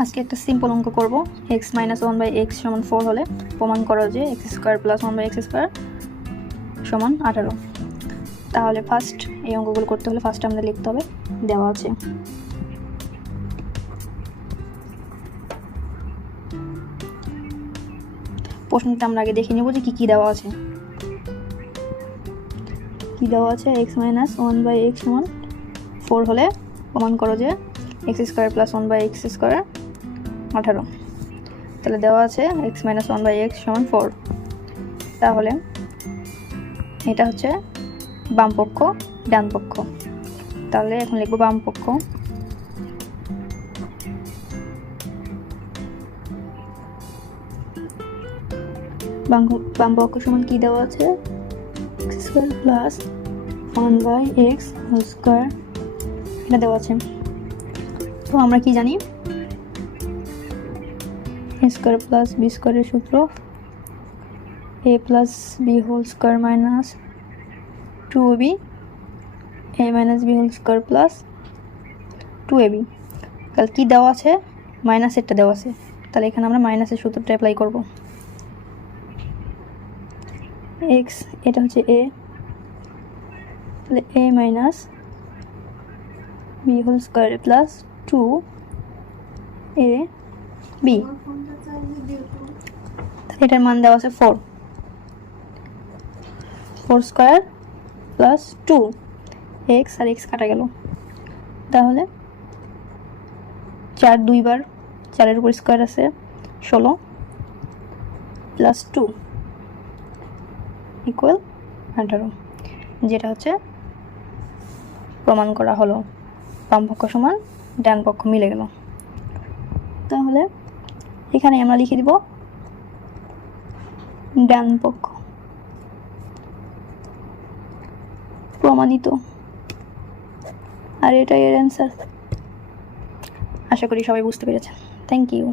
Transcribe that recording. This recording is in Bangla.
আজকে একটা সিম্পল অঙ্ক করব। x - 1/x = 4 হলে প্রমাণ করো যে x² + 1/x² = 18। তাহলে ফার্স্ট এই অঙ্কগুলো করতে হলে ফার্স্ট আমাদের লিখতে হবে দেওয়া আছে প্রশ্নটা আমরা আগে দেখে নেব যে কি দেওয়া আছে। কি দেওয়া আছে? x - 1/x = 4 হলে প্রমাণ করো যে x² + 1/x² 18। তাহলে দেওয়া আছে x - 1/x = 4। তাহলে এটা হচ্ছে বাম পক্ষ, ডান পক্ষ। তাহলে এখন লিখব বাম পক্ষ। বাম পক্ষ সমান কি দেওয়া আছে? x² + 1/x² এটা দেওয়া আছে। তো আমরা কি জানি? a² + b² এর সূত্র a + b² - 2ab, a - b² + 2ab। তাহলে কি দেওয়া আছে? মাইনাসেরটা দেওয়া আছে। তাহলে এখানে আমরা মাইনাসের সূত্রটা অ্যাপ্লাই করব। x এটা হচ্ছে a, তাহলে a - b² + 2ab। এটার মান দেওয়া আছে 4 4² + 2 x আর x কাটা গেল। তাহলে 4 দুইবার, 4 এর উপর স্কয়ার আছে 16 + 2 = 18, যেটা হচ্ছে প্রমাণ করা হলো বাম পক্ষ সমান ডান পক্ষ মিলে গেল। তাহলে এখানে আমরা লিখে দিব ডান পক্ষ প্রমাণিত, আর এটাই এর অ্যান্সার। আশা করি সবাই বুঝতে পেরেছেন। Thank you.